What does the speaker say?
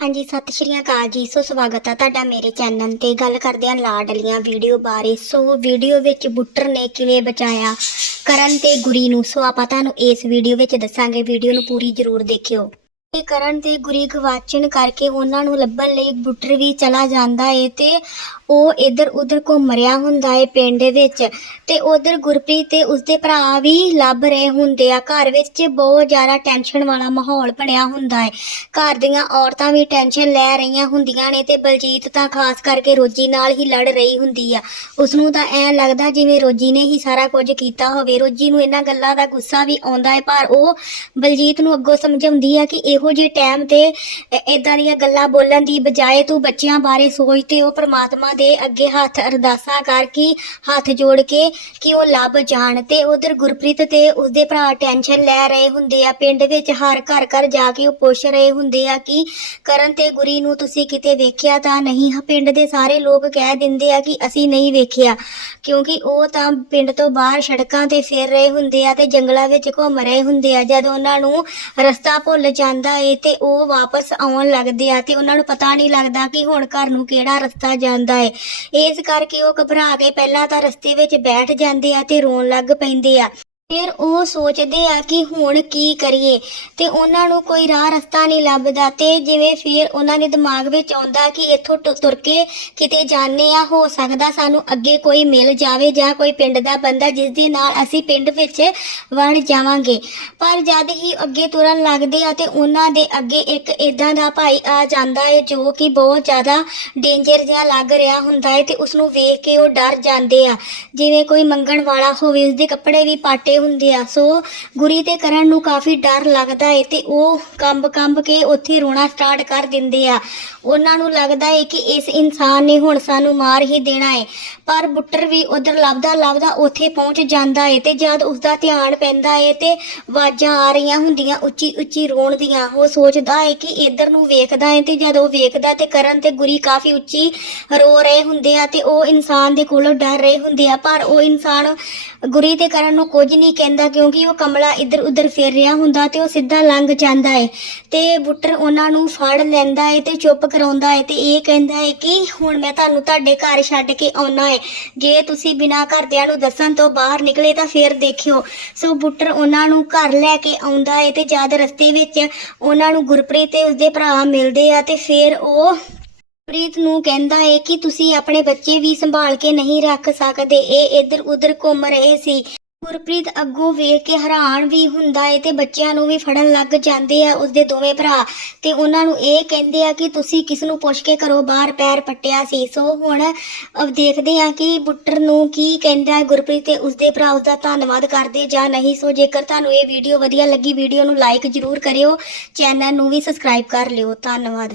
ਹਾਂਜੀ, ਸਤਿ ਸ਼੍ਰੀ ਅਕਾਲ ਜੀ। ਸੋ ਸਵਾਗਤ ਹੈ ਤੁਹਾਡਾ ਮੇਰੇ ਚੈਨਲ ਤੇ। ਗੱਲ ਕਰਦੇ ਹਾਂ ਲਾਡਲੀਆਂ ਵੀਡੀਓ ਬਾਰੇ। ਸੋ ਵੀਡੀਓ ਵਿੱਚ ਬੁੱਟਰ ਨੇ ਕਿਵੇਂ ਬਚਾਇਆ ਕਰਨ ਤੇ ਗੁਰੀ ਨੂੰ? ਸੋ ਆਪਾਂ ਤੁਹਾਨੂੰ ਇਸ ਵੀਡੀਓ ਵਿੱਚ ਦੱਸਾਂਗੇ। ਵੀਡੀਓ ਨੂੰ ਪੂਰੀ ਜ਼ਰੂਰ ਦੇਖਿਓ। ਤੇ ਕਰਨ ਤੇ ਗੁਰੀ ਗਵਾਚਣ ਕਰਕੇ ਉਹਨਾਂ ਨੂੰ ਲੱਭਣ ਲਈ ਬੁੱਟਰ ਵੀ ਚਲਾ ਜਾਂਦਾ ਏ ਤੇ ਉਹ ਇੱਧਰ ਉੱਧਰ ਘੁੰਮ ਰਿਹਾ ਹੁੰਦਾ ਏ ਪਿੰਡ ਦੇ ਵਿੱਚ ਤੇ ਉਧਰ ਗੁਰਪ੍ਰੀਤ ਤੇ ਉਸਦੇ ਭਰਾ ਵੀ ਲੱਭ ਰਹੇ ਹੁੰਦੇ ਆ। ਘਰ ਵਿੱਚ ਬਹੁਤ ਜ਼ਿਆਦਾ ਟੈਨਸ਼ਨ ਵਾਲਾ ਮਾਹੌਲ ਬਣਿਆ ਹੁੰਦਾ ਏ। ਘਰ ਦੀਆਂ ਔਰਤਾਂ ਵੀ ਟੈਨਸ਼ਨ ਲੈ ਰਹੀਆਂ ਹੁੰਦੀਆਂ ਨੇ ਤੇ ਬਲਜੀਤ ਤਾਂ ਖਾਸ ਕਰਕੇ ਰੋਜੀ ਨਾਲ ਹੀ ਲੜ ਰਹੀ ਹੁੰਦੀ ਆ। ਉਸ ਨੂੰ ਤਾਂ ਐ ਲੱਗਦਾ ਜਿਵੇਂ ਰੋਜੀ ਨੇ ਹੀ ਸਾਰਾ ਕੁਝ ਕੀਤਾ ਹੋਵੇ। ਰੋਜੀ ਨੂੰ ਇਹਨਾਂ ਗੱਲਾਂ ਦਾ ਗੁੱਸਾ ਵੀ ਆਉਂਦਾ ਹੈ ਪਰ ਉਹ ਬਲਜੀਤ ਨੂੰ ਅੱਗੋਂ ਸਮਝਾਉਂਦੀ ਆ ਕਿ ਇਹੋ ਜਿਹੇ ਟਾਈਮ ਤੇ ਇਦਾਂ ਦੀਆਂ ਗੱਲਾਂ ਬੋਲਣ ਦੀ ਬਜਾਏ ਤੂੰ ਬੱਚਿਆਂ ਬਾਰੇ ਸੋਚ ਤੇ ਉਹ ਪ੍ਰਮਾਤਮਾ ਦੇ ਅੱਗੇ ਹੱਥ ਅਰਦਾਸਾਂ ਕਰ ਕਿ ਹੱਥ ਜੋੜ ਕੇ ਕਿ ਉਹ ਲੱਭ ਜਾਣ ਤੇ ਉਧਰ ਗੁਰਪ੍ਰੀਤ ਤੇ ਉਸਦੇ ਭਰਾ ਟੈਨਸ਼ਨ ਲੈ ਰਹੇ ਹੁੰਦੇ ਆ। ਪਿੰਡ ਵਿੱਚ ਹਰ ਘਰ ਘਰ ਜਾ ਕੇ ਉਹ ਪੁੱਛ ਰਹੇ ਹੁੰਦੇ ਆ ਕਿ ਕਰਨ ਤੇ ਗੁਰੀ ਨੂੰ ਤੁਸੀਂ ਕਿਤੇ ਵੇਖਿਆ ਤਾਂ ਨਹੀਂ? ਪਿੰਡ ਦੇ ਸਾਰੇ ਲੋਕ ਕਹਿ ਦਿੰਦੇ ਆ ਕਿ ਅਸੀਂ ਨਹੀਂ ਵੇਖਿਆ। ਕਿਉਂਕਿ ਉਹ ਤਾਂ ਪਿੰਡ ਤੋਂ ਬਾਹਰ ਸੜਕਾਂ ਤੇ ਫਿਰ ਰਹੇ ਹੁੰਦੇ ਆ ਤੇ ਜੰਗਲਾਂ ਵਿੱਚ ਘੁੰਮ ਰਹੇ ਹੁੰਦੇ ਆ। ਜਦ ਉਹਨਾਂ ਨੂੰ ਰਸਤਾ ਭੁੱਲ ਜਾਂਦਾ ਏ ਤੇ ਉਹ ਵਾਪਸ ਆਉਣ ਲੱਗਦੇ ਆ ਤੇ ਉਹਨਾਂ ਨੂੰ ਪਤਾ ਨਹੀਂ ਲੱਗਦਾ ਕਿ ਹੁਣ ਘਰ ਨੂੰ ਕਿਹੜਾ ਰਸਤਾ ਜਾਂਦਾ ਏ। ਇਸ ਕਰਕੇ ਉਹ ਘਬਰਾ ਕੇ ਪਹਿਲਾਂ ਤਾਂ ਰਸਤੇ ਵਿੱਚ ਬੈਠ ਜਾਂਦੇ ਆ ਤੇ ਰੋਣ ਲੱਗ ਪੈਂਦੇ ਆ। ਫਿਰ ਉਹ ਸੋਚਦੇ ਆ ਕਿ ਹੁਣ ਕੀ ਕਰੀਏ ਤੇ ਉਹਨਾਂ ਨੂੰ ਕੋਈ ਰਾਹ ਰਸਤਾ ਨਹੀਂ ਲੱਭਦਾ ਤੇ ਜਿਵੇਂ ਫਿਰ ਉਹਨਾਂ ਦੇ ਦਿਮਾਗ ਵਿੱਚ ਆਉਂਦਾ ਕਿ ਇੱਥੋਂ ਟੁ- ਤੁਰ ਕੇ ਕਿਤੇ ਜਾਣੇ ਆ, ਹੋ ਸਕਦਾ ਸਾਨੂੰ ਅੱਗੇ ਕੋਈ ਮਿਲ ਜਾਵੇ ਜਾਂ ਕੋਈ ਪਿੰਡ ਦਾ ਬੰਦਾ ਜਿਸ ਦੇ ਨਾਲ ਅਸੀਂ ਪਿੰਡ ਵਿੱਚ ਵੜ ਜਾਵਾਂਗੇ। ਪਰ ਜਦ ਹੀ ਅੱਗੇ ਤੁਰਨ ਲੱਗਦੇ ਆ ਤੇ ਉਹਨਾਂ ਦੇ ਅੱਗੇ ਇੱਕ ਇਦਾਂ ਦਾ ਭਾਈ ਆ ਜਾਂਦਾ ਹੈ ਜੋ ਕਿ ਬਹੁਤ ਜ਼ਿਆਦਾ ਡੇਂਜਰ ਜਿਹਾ ਲੱਗ ਰਿਹਾ ਹੁੰਦਾ ਹੈ ਤੇ ਉਸ ਨੂੰ ਵੇਖ ਕੇ ਉਹ ਡਰ ਜਾਂਦੇ ਆ। ਜਿਵੇਂ ਕੋਈ ਮੰਗਣ ਵਾਲਾ ਹੋਵੇ, ਉਸਦੇ ਕੱਪੜੇ ਵੀ ਪਾਟੇ ਹੁੰਦੇ ਆ। ਸੋ ਗੁਰੀ ਤੇ ਕਰਨ ਨੂੰ ਕਾਫੀ ਡਰ ਲੱਗਦਾ ਹੈ ਤੇ ਉਹ ਕੰਬ ਕੰਬ ਕੇ ਉੱਥੇ ਰੋਣਾ ਸਟਾਰਟ ਕਰ ਦਿੰਦੇ ਆ। ਉਹਨਾਂ ਨੂੰ ਲੱਗਦਾ ਹੈ ਕਿ ਇਸ ਇਨਸਾਨ ਨੇ ਹੁਣ ਸਾਨੂੰ ਮਾਰ ਹੀ ਦੇਣਾ ਹੈ ਪਰ ਬੁੱਟਰ ਵੀ ਉਧਰ ਲੱਭਦਾ ਲੱਭਦਾ ਉੱਥੇ ਪਹੁੰਚ ਜਾਂਦਾ ਹੈ ਤੇ ਜਦ ਉਸਦਾ ਧਿਆਨ ਪੈਂਦਾ ਹੈ ਤੇ ਆਵਾਜ਼ਾਂ ਆ ਰਹੀਆਂ ਹੁੰਦੀਆਂ ਉੱਚੀ ਉੱਚੀ ਰੋਣ ਦੀਆਂ, ਉਹ ਸੋਚਦਾ ਹੈ ਕਿ ਇੱਧਰ ਨੂੰ ਵੇਖਦਾ ਏ ਤੇ ਜਦ ਉਹ ਵੇਖਦਾ ਤੇ ਕਰਨ ਤੇ ਗੁਰੀ ਕਾਫੀ ਉੱਚੀ ਰੋ ਰਹੇ ਹੁੰਦੇ ਆ ਤੇ ਉਹ ਇਨਸਾਨ ਦੇ ਕੋਲੋਂ ਡਰ ਰਹੇ ਹੁੰਦੇ ਆ। ਪਰ ਉਹ ਇਨਸਾਨ ਗੁਰੀ ਤੇ ਕਰਨ ਨੂੰ ਕੁਝ ਨਹੀਂ ਕਹਿੰਦਾ ਕਿਉਂਕਿ ਉਹ ਕਮਲਾ ਇੱਧਰ ਉੱਧਰ ਫਿਰ ਰਿਹਾ ਹੁੰਦਾ ਤੇ ਉਹ ਸਿੱਧਾ ਲੰਘ ਜਾਂਦਾ ਏ। ਤੇ ਬੁੱਟਰ ਉਹਨਾਂ ਨੂੰ ਫੜ ਲੈਂਦਾ ਏ ਤੇ ਚੁੱਪ ਕਰਾਉਂਦਾ ਏ ਤੇ ਇਹ ਕਹਿੰਦਾ ਏ ਕਿ ਹੁਣ ਮੈਂ ਤੁਹਾਨੂੰ ਤੁਹਾਡੇ ਘਰ ਛੱਡ ਕੇ ਆਉਣਾ ਏ। ਜੇ ਤੁਸੀਂ ਬਿਨਾਂ ਘਰਦਿਆਂ ਨੂੰ ਦੱਸਣ ਤੋਂ ਬਾਹਰ ਨਿਕਲੇ ਤਾਂ ਫੇਰ ਦੇਖਿਓ। ਸੋ ਬੁੱਟਰ ਉਹਨਾਂ ਨੂੰ ਘਰ ਲੈ ਕੇ ਆਉਂਦਾ ਏ ਤੇ ਜਦ ਰਸਤੇ ਵਿੱਚ ਉਹਨਾਂ ਨੂੰ ਗੁਰਪ੍ਰੀਤ ਤੇ ਉਸਦੇ ਭਰਾ ਮਿਲਦੇ ਆ ਤੇ ਫੇਰ ਉਹ ਪ੍ਰੀਤ ਨੂੰ ਕਹਿੰਦਾ ਹੈ ਕਿ ਤੁਸੀਂ ਆਪਣੇ ਬੱਚੇ ਵੀ ਸੰਭਾਲ ਕੇ ਨਹੀਂ ਰੱਖ ਸਕਦੇ। ਇਹ ਇੱਧਰ ਉੱਧਰ ਘੁੰਮ ਰਹੇ ਸੀ। ਗੁਰਪ੍ਰੀਤ ਅੱਗੋਂ ਵੇਖ ਕੇ ਹੈਰਾਨ ਵੀ ਹੁੰਦਾ ਏ ਤੇ ਬੱਚਿਆਂ ਨੂੰ ਵੀ ਫੜਨ ਲੱਗ ਜਾਂਦੇ ਆ ਉਸਦੇ ਦੋਵੇਂ ਭਰਾ। ਤੇ ਉਹਨਾਂ ਨੂੰ ਇਹ ਕਹਿੰਦੇ ਆ ਕਿ ਤੁਸੀਂ ਕਿਸ ਨੂੰ ਪੁੱਛ ਕੇ ਘਰੋਂ ਬਾਹਰ ਪੈਰ ਪੱਟਿਆ ਸੀ। ਸੋ ਹੁਣ ਅਬ ਦੇਖਦੇ ਆ ਕਿ ਬੁੱਟਰ ਨੂੰ ਕੀ ਕਹਿੰਦਾ ਹੈ ਗੁਰਪ੍ਰੀਤ ਤੇ ਉਸਦੇ ਭਰਾ ਉਸਦਾ ਧੰਨਵਾਦ ਕਰਦੇ ਜਾਂ ਨਹੀਂ। ਸੋ ਜੇਕਰ ਤੁਹਾਨੂੰ ਇਹ ਵੀਡੀਓ ਵਧੀਆ ਲੱਗੀ, ਵੀਡੀਓ ਨੂੰ ਲਾਈਕ ਜ਼ਰੂਰ ਕਰਿਓ। ਚੈਨਲ ਨੂੰ ਵੀ ਸਬਸਕ੍ਰਾਈਬ ਕਰ ਲਿਓ। ਧੰਨਵਾਦ।